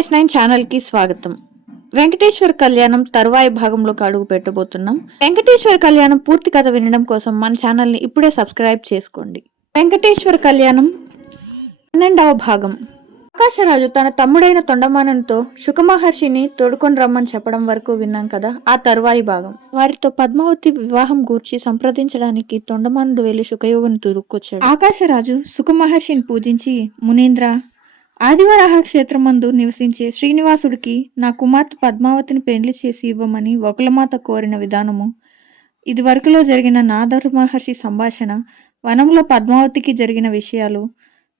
S9 ఛానల్కి స్వాగతం. వెంకటేశ్వర కళ్యాణం తరువాయి భాగంలోకి అడుగు పెట్టబోతున్నాం. వెంకటేశ్వర కళ్యాణం పూర్తి కథ వినడం కోసం మన ఛానల్ని ఇప్పుడే సబ్స్క్రైబ్ చేసుకోండి. వెంకటేశ్వర కళ్యాణం 12వ భాగం. ఆకాశరాజు తన తమ్ముడైన తొండమానంతో శుకమహర్షిని తోడుకొని రమ్మని చెప్పడం వరకు విన్నాం కదా. ఆ తరువాయి భాగం. వారితో పద్మావతి వివాహం గూర్చి సంప్రదించడానికి తొండమానుడు వెళ్లి శుకయోగిని తూరుకొచ్చాడు. ఆకాశరాజు శుకమహర్షిని పూజించి, మునీంద్ర, ఆదివరాహ క్షేత్రమందు నివసించే శ్రీనివాసుడికి నా కుమార్తె పద్మావతిని పెండ్లి చేసి ఇవ్వమని వకులమాత కోరిన విధానము, ఇది వరకులో జరిగిన నారద మహర్షి సంభాషణ, వనంలో పద్మావతికి జరిగిన విషయాలు,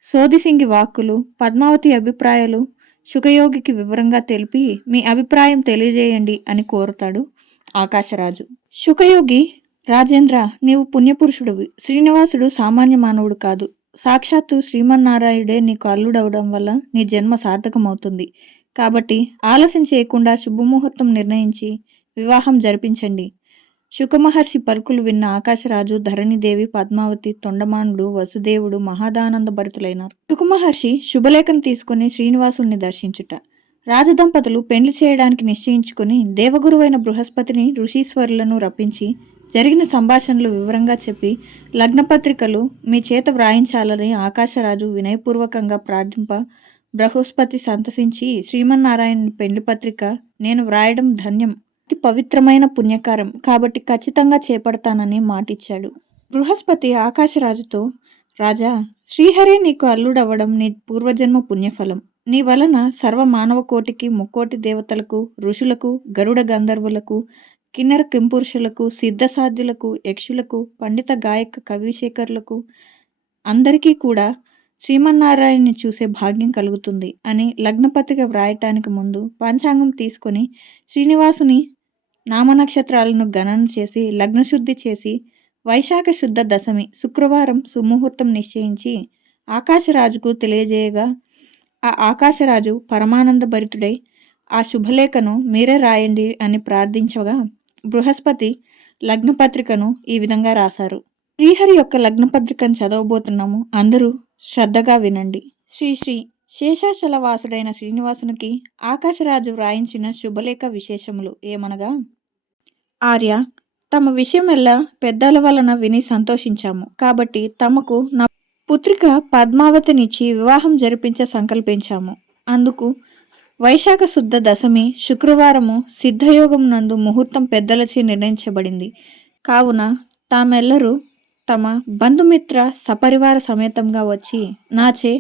సోదిసింగి వాక్కులు, పద్మావతి అభిప్రాయాలు శుకయోగికి వివరంగా తెలిపి మీ అభిప్రాయం తెలియజేయండి అని కోరుతాడు ఆకాశరాజు. శుకయోగి, రాజేంద్ర, నీవు పుణ్యపురుషుడివి. శ్రీనివాసుడు సామాన్య మానవుడు కాదు. సాక్షాత్తు శ్రీమన్నారాయుడే నీకు అల్లుడవడం వల్ల నీ జన్మ సార్థకమవుతుంది. కాబట్టి ఆలస్యం చేయకుండా శుభముహూర్తం నిర్ణయించి వివాహం జరిపించండి. శుకమహర్షి పలుకులు విన్న ఆకాశరాజు, ధరణిదేవి, పద్మావతి, తొండమానుడు, వసుదేవుడు మహాదానంద భరితులైనారు. శుకమహర్షి శుభలేఖను తీసుకుని శ్రీనివాసుని దర్శించుట. రాజదంపతులు పెండ్లి చేయడానికి నిశ్చయించుకుని దేవగురువైన బృహస్పతిని, ఋషీశ్వరులను రప్పించి జరిగిన సంభాషణలు వివరంగా చెప్పి లగ్నపత్రికలు మీ చేత వ్రాయించాలని ఆకాశరాజు వినయపూర్వకంగా ప్రార్థింప, బృహస్పతి సంతసించి, శ్రీమన్నారాయణ పెండ్లి పత్రిక నేను వ్రాయడం ధన్యం, అతి పవిత్రమైన పుణ్యకారం, కాబట్టి ఖచ్చితంగా చేపడతానని మాటిచ్చాడు. బృహస్పతి ఆకాశరాజుతో, రాజా, శ్రీహరే నీకు అల్లుడవ్వడం నీ పూర్వజన్మ పుణ్యఫలం. నీ వలన సర్వ మానవ కోటికి, ముక్కోటి దేవతలకు, ఋషులకు, గరుడ గంధర్వులకు, కిన్నెర కింపురుషులకు, సిద్ధసాధ్యులకు, యక్షులకు, పండిత గాయక కవిశేఖరులకు అందరికీ కూడా శ్రీమన్నారాయణని చూసే భాగ్యం కలుగుతుంది అని లగ్నపత్రిక వ్రాయటానికి ముందు పంచాంగం తీసుకొని శ్రీనివాసుని నామనక్షత్రాలను గణన చేసి లగ్నశుద్ధి చేసి వైశాఖ శుద్ధ దశమి శుక్రవారం సుముహూర్తం నిశ్చయించి ఆకాశరాజుకు తెలియజేయగా ఆ ఆకాశరాజు పరమానంద భరితుడై ఆ శుభలేఖను మీరే రాయండి అని ప్రార్థించగా బృహస్పతి లగ్నపత్రికను ఈ విధంగా రాశారు. శ్రీహరి యొక్క లగ్నపత్రికను చదవబోతున్నాము, అందరూ శ్రద్ధగా వినండి. శ్రీ శ్రీ శేషాచలవాసుడైన శ్రీనివాసునికి ఆకాశరాజు వ్రాయించిన శుభలేఖ విశేషములు ఏమనగా, ఆర్య, తమ విషయమెల్లా పెద్దల వలన విని సంతోషించాము. కాబట్టి తమకు నా పుత్రిక పద్మావతినిచ్చి వివాహం జరిపించ సంకల్పించాము. అందుకు వైశాఖ శుద్ధ దశమి శుక్రవారము సిద్ధయోగం నందు ముహూర్తం పెద్దలచే నిర్ణయించబడింది. కావున తామెల్లరూ తమ బంధుమిత్ర సపరివార సమేతంగా వచ్చి నాచే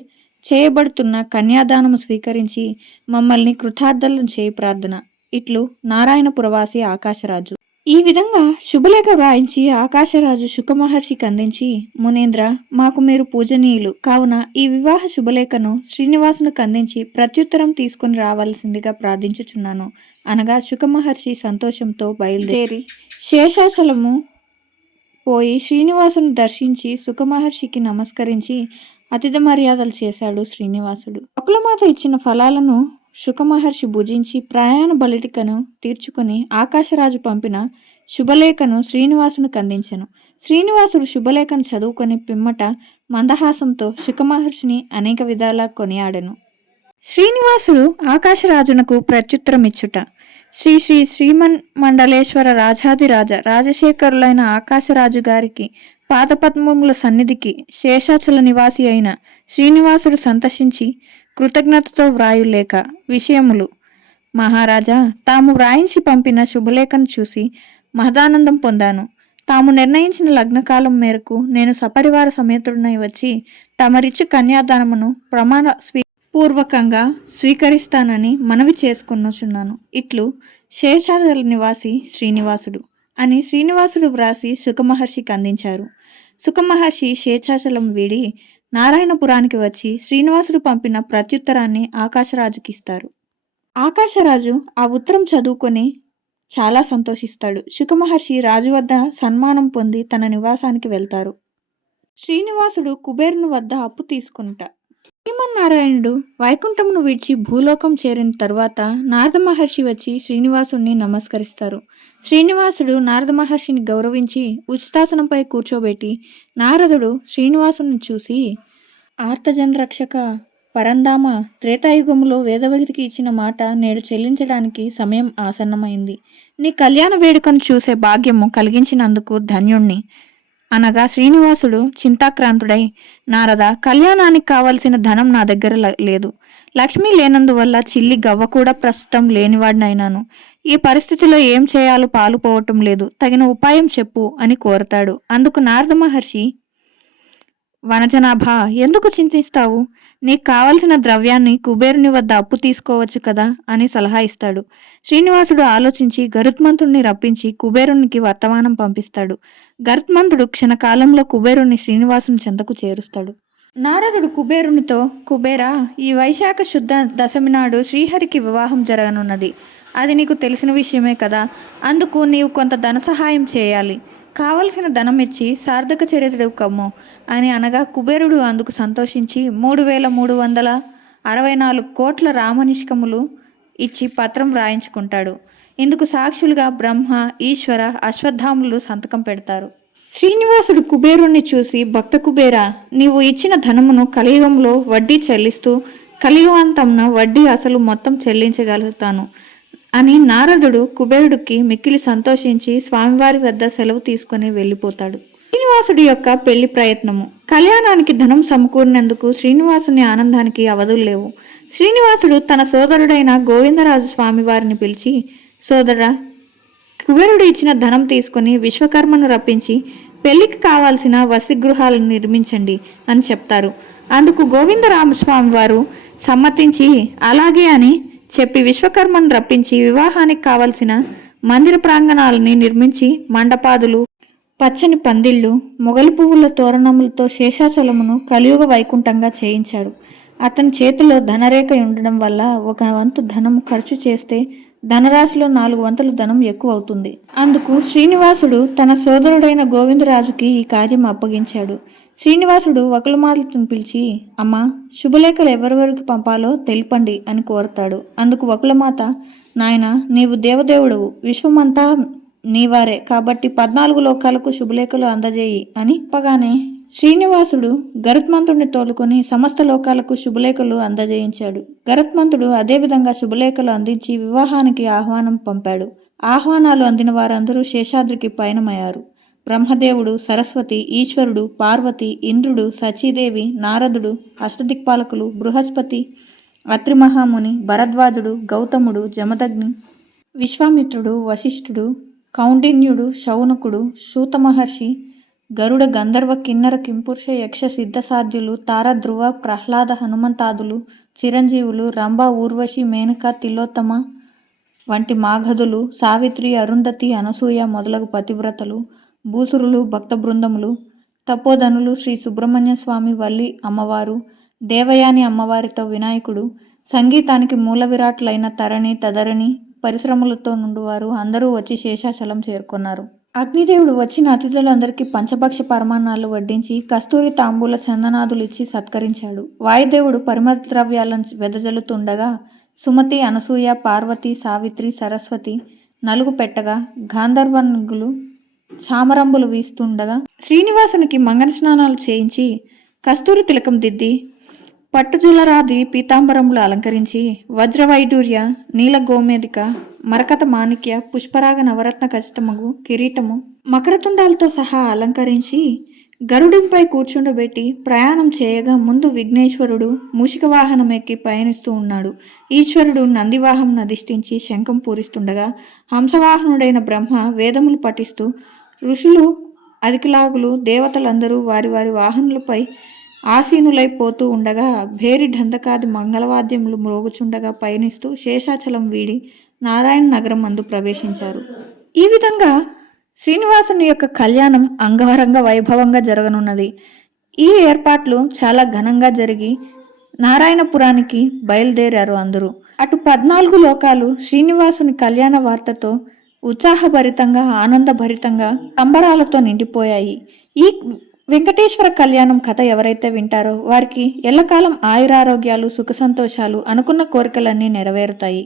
చేయబడుతున్న కన్యాదానము స్వీకరించి మమ్మల్ని కృతార్థులను చేయి ప్రార్థన. ఇట్లు నారాయణపురవాసి ఆకాశరాజు. ఈ విధంగా శుభలేఖ వ్రాయించి ఆకాశరాజు శుకమహర్షికి అందించి, మునీంద్ర, మాకు మీరు పూజనీయులు కావున ఈ వివాహ శుభలేఖను శ్రీనివాసునికి అందించి ప్రత్యుత్తరం తీసుకుని రావాల్సిందిగా ప్రార్థించుచున్నాను అనగా శుకమహర్షి సంతోషంతో బయలుదేరి శేషాచలము పోయి శ్రీనివాసుని దర్శించి శుకమహర్షికి నమస్కరించి అతిథి మర్యాదలు చేశాడు. శ్రీనివాసుడు వకులమాత ఇచ్చిన ఫలాలను శుకమహర్షి భుజించి ప్రయాణ బలిటికను తీర్చుకుని ఆకాశరాజు పంపిన శుభలేఖను శ్రీనివాసునికి అందించెను. శ్రీనివాసుడు శుభలేఖను చదువుకొని పిమ్మట మందహాసంతో శుకమహర్షిని అనేక విధాలా కొనియాడెను. శ్రీనివాసుడు ఆకాశరాజునకు ప్రత్యుత్తరం ఇచ్చుట. శ్రీ శ్రీ శ్రీమన్ మండలేశ్వర రాజాధిరాజ రాజశేఖరులైన ఆకాశరాజు గారికి పాదపద్మముల సన్నిధికి శేషాచల నివాసి అయిన శ్రీనివాసుడు సంతసించి కృతజ్ఞతతో వ్రాయులేఖ విషయములు. మహారాజా, తాము వ్రాయించి పంపిన శుభలేఖను చూసి మహదానందం పొందాను. తాము నిర్ణయించిన లగ్నకాలం మేరకు నేను సపరివార సమేతుడినై వచ్చి తమరిచ్చు కన్యాదానమును ప్రమాణ పూర్వకంగా స్వీకరిస్తానని మనవి చేసుకున్నాను. ఇట్లు శేషాచల నివాసి శ్రీనివాసుడు అని శ్రీనివాసుడు వ్రాసి శుకమహర్షికి అందించారు. శుకమహర్షి శేషాచలం వీడి నారాయణపురానికి వచ్చి శ్రీనివాసుడు పంపిన ప్రత్యుత్తరాన్ని ఆకాశరాజుకి ఇస్తారు. ఆకాశరాజు ఆ ఉత్తరం చదువుకొని చాలా సంతోషిస్తాడు. శుకమహర్షి రాజు వద్ద సన్మానం పొంది తన నివాసానికి వెళ్తారు. శ్రీనివాసుడు కుబేరుని వద్ద అప్పు తీసుకుంటా. శ్రీమన్నారాయణుడు వైకుంఠమును విడిచి భూలోకం చేరిన తరువాత నారద మహర్షి వచ్చి శ్రీనివాసుని నమస్కరిస్తారు. శ్రీనివాసుడు నారద మహర్షిని గౌరవించి ఉచితాసనంపై కూర్చోబెట్టి నారదుడు శ్రీనివాసుని చూసి, ఆర్తజన రక్షక, పరంధామ త్రేతాయుగములో వేదవతికి ఇచ్చిన మాట నేడు చెల్లించడానికి సమయం ఆసన్నమైంది. నీ కళ్యాణ వేడుకను చూసే భాగ్యము కలిగించినందుకు ధన్యుణ్ణి అనగా శ్రీనివాసుడు చింతాక్రాంతుడై, నారద, కళ్యాణానికి కావలసిన ధనం నా దగ్గర లేదు. లక్ష్మి లేనందువల్ల చిల్లి గవ్వ కూడా ప్రస్తుతం లేనివాడినైనాను. ఈ పరిస్థితిలో ఏం చేయాలో పాలుపోవటం లేదు. తగిన ఉపాయం చెప్పు అని కోరతాడు. అందుకు నారద మహర్షి, వనజనాభా, ఎందుకు చింతిస్తావు? నీకు కావలసిన ద్రవ్యాన్ని కుబేరుని వద్ద అప్పు తీసుకోవచ్చు కదా అని సలహా ఇస్తాడు. శ్రీనివాసుడు ఆలోచించి గరుత్మంతుడిని రప్పించి కుబేరునికి వర్తమానం పంపిస్తాడు. గరుత్మంతుడు క్షణకాలంలో కుబేరుని శ్రీనివాసుని చెంతకు చేరుస్తాడు. నారదుడు కుబేరునితో, కుబేరా, ఈ వైశాఖ శుద్ధ దశమి నాడు శ్రీహరికి వివాహం జరగనున్నది. అది నీకు తెలిసిన విషయమే కదా. అందుకు నీవు కొంత ధన సహాయం చేయాలి. కావలసిన ధనం ఇచ్చి సార్థక చరిత్రుడు కమ్ము అని అనగా కుబేరుడు అందుకు సంతోషించి 3364 కోట్ల రామనిష్కములు ఇచ్చి పత్రం వ్రాయించుకుంటాడు. ఇందుకు సాక్షులుగా బ్రహ్మ, ఈశ్వర, అశ్వత్థాములు సంతకం పెడతారు. శ్రీనివాసుడు కుబేరుణ్ణి చూసి, భక్త కుబేరా, నీవు ఇచ్చిన ధనమును కలియుగంలో వడ్డీ చెల్లిస్తూ కలియుగాంతంన వడ్డీ అసలు మొత్తం చెల్లించగలుగుతాను అని నారదుడు కుబేరుడికి మిక్కిలి సంతోషించి స్వామివారి వద్ద సెలవు తీసుకుని వెళ్ళిపోతాడు. శ్రీనివాసుడి యొక్క పెళ్లి ప్రయత్నము. కళ్యాణానికి ధనం సమకూరినందుకు శ్రీనివాసుని ఆనందానికి అవధులు లేవు. శ్రీనివాసుడు తన సోదరుడైన గోవిందరాజు స్వామివారిని పిలిచి, సోదరా, కుబేరుడు ఇచ్చిన ధనం తీసుకుని విశ్వకర్మను రప్పించి పెళ్లికి కావాల్సిన వసతిగృహాలను నిర్మించండి అని చెప్తారు. అందుకు గోవిందరామస్వామి వారు సమ్మతించి అలాగే అని చెప్పి విశ్వకర్మను రప్పించి వివాహానికి కావలసిన మందిర ప్రాంగణాలని నిర్మించి మండపాదులు, పచ్చని పందిళ్ళు, మొగలి పువ్వుల తోరణములతో శేషాచలమును కలియుగ వైకుంఠంగా చేయించాడు. అతని చేతిలో ధనరేఖ ఉండడం వల్ల 1 వంతు ధనం ఖర్చు చేస్తే ధనరాశిలో 4 వంతుల ధనం ఎక్కువ అవుతుంది. అందుకు శ్రీనివాసుడు తన సోదరుడైన గోవిందరాజుకి ఈ కార్యం అప్పగించాడు. శ్రీనివాసుడు వకులమాతను పిలిచి, అమ్మా, శుభలేఖలు ఎవరెవరికి పంపాలో తెలుపండి అని కోరతాడు. అందుకు వకులమాత, నాయన, నీవు దేవదేవుడవు, విశ్వమంతా నీవారే, కాబట్టి 14 లోకాలకు శుభలేఖలు అందజేయి అని చెప్పగానే శ్రీనివాసుడు గరుత్మంతుడిని తోలుకొని సమస్త లోకాలకు శుభలేఖలు అందజేయించాడు. గరుత్మంతుడు అదేవిధంగా శుభలేఖలు అందించి వివాహానికి ఆహ్వానం పంపాడు. ఆహ్వానాలు అందిన వారందరూ శేషాద్రికి పయనమయ్యారు. బ్రహ్మదేవుడు, సరస్వతి, ఈశ్వరుడు, పార్వతి, ఇంద్రుడు, సచీదేవి, నారదుడు, అష్టదిక్పాలకులు, బృహస్పతి, అత్రి మహాముని, భరద్వాజుడు, గౌతముడు, జమదగ్ని, విశ్వామిత్రుడు, వశిష్ఠుడు, కౌండిన్యుడు, శౌనకుడు, సూత మహర్షి, గరుడ, గంధర్వ, కిన్నర, కింపురుష, యక్ష, సిద్ధసాధ్యులు, తార, ధ్రువ, ప్రహ్లాద, హనుమంతాదులు, చిరంజీవులు, రంభ, ఊర్వశి, మేనక, తిలోత్తమ వంటి మాగధులు, సావిత్రి, అరుంధతి, అనసూయ మొదలగు పతివ్రతలు, భూసురులు, భక్త బృందములు, తపోధనులు, శ్రీ సుబ్రహ్మణ్య స్వామి, వల్లి అమ్మవారు, దేవయాని అమ్మవారితో వినాయకుడు, సంగీతానికి మూల విరాట్లైన తరణి, తదరణి పరిశ్రమలతో నుండివారు అందరూ వచ్చి శేషాచలం చేరుకున్నారు. అగ్నిదేవుడు వచ్చిన అతిథులందరికీ పంచభక్ష పరమాన్నాలు వడ్డించి కస్తూరి తాంబూల చందనాదులు ఇచ్చి సత్కరించాడు. వాయుదేవుడు పరిమళ ద్రవ్యాలను వెదజల్లుతుండగా సుమతి, అనసూయ, పార్వతి, సావిత్రి, సరస్వతి నలుగు పెట్టగా గాంధర్వనుగులు చామరంబులు వీస్తుండగా శ్రీనివాసునికి మంగళ స్నానాలు చేయించి కస్తూరి తిలకం దిద్ది పట్టుజులరాది పీతాంబరములు అలంకరించి వజ్రవైడూర్య, నీల గోమేదిక, మరకత మాణిక్య, పుష్పరాగ నవరత్న ఖచ్చితమగు కిరీటము, మకరతుండాలతో సహా అలంకరించి గరుడంపై కూర్చుండబెట్టి ప్రయాణం చేయగా ముందు విఘ్నేశ్వరుడు మూషిక వాహనం ఎక్కి పయనిస్తూ ఉన్నాడు. ఈశ్వరుడు నందివాహం అధిష్ఠించి శంఖం పూరిస్తుండగా హంసవాహనుడైన బ్రహ్మ వేదములు పఠిస్తూ ఋషులు, అధికలాగులు, దేవతలందరూ వారి వారి వాహనులపై ఆసీనులైపోతూ ఉండగా భేరి ఢందకాది మంగళవాద్యములు మ్రోగుచుండగా పయనిస్తూ శేషాచలం వీడి నారాయణ నగరం అందు ప్రవేశించారు. ఈ విధంగా శ్రీనివాసుని యొక్క కళ్యాణం అంగరంగ వైభవంగా జరగనున్నది. ఈ ఏర్పాట్లు చాలా ఘనంగా జరిగి నారాయణపురానికి బయలుదేరారు అందరూ. అటు 14 లోకాలు శ్రీనివాసుని కళ్యాణ వార్తతో ఉత్సాహభరితంగా, ఆనందభరితంగా, సంబరాలతో నిండిపోయాయి. ఈ వెంకటేశ్వర కళ్యాణం కథ ఎవరైతే వింటారో వారికి ఎల్లకాలం ఆయురారోగ్యాలు, సుఖ సంతోషాలు, అనుకున్న కోరికలన్నీ నెరవేరుతాయి.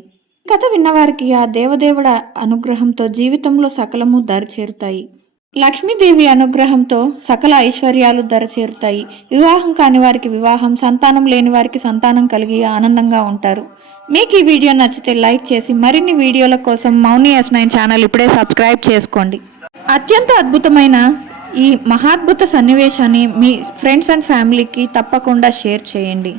కథ విన్నవారికి ఆ దేవదేవుడ అనుగ్రహంతో జీవితంలో సకలము దరిచేరుతాయి. లక్ష్మీదేవి అనుగ్రహంతో సకల ఐశ్వర్యాలు దరచేరుతాయి. వివాహం కాని వారికి వివాహం, సంతానం లేని వారికి సంతానం కలిగి ఆనందంగా ఉంటారు. మీకు ఈ వీడియో నచ్చితే లైక్ చేసి మరిన్ని వీడియోల కోసం మౌని S9 ఛానల్ ఇప్పుడే సబ్స్క్రైబ్ చేసుకోండి. అత్యంత అద్భుతమైన ఈ మహాద్భుత సన్నివేశాన్ని మీ ఫ్రెండ్స్ అండ్ ఫ్యామిలీకి తప్పకుండా షేర్ చేయండి.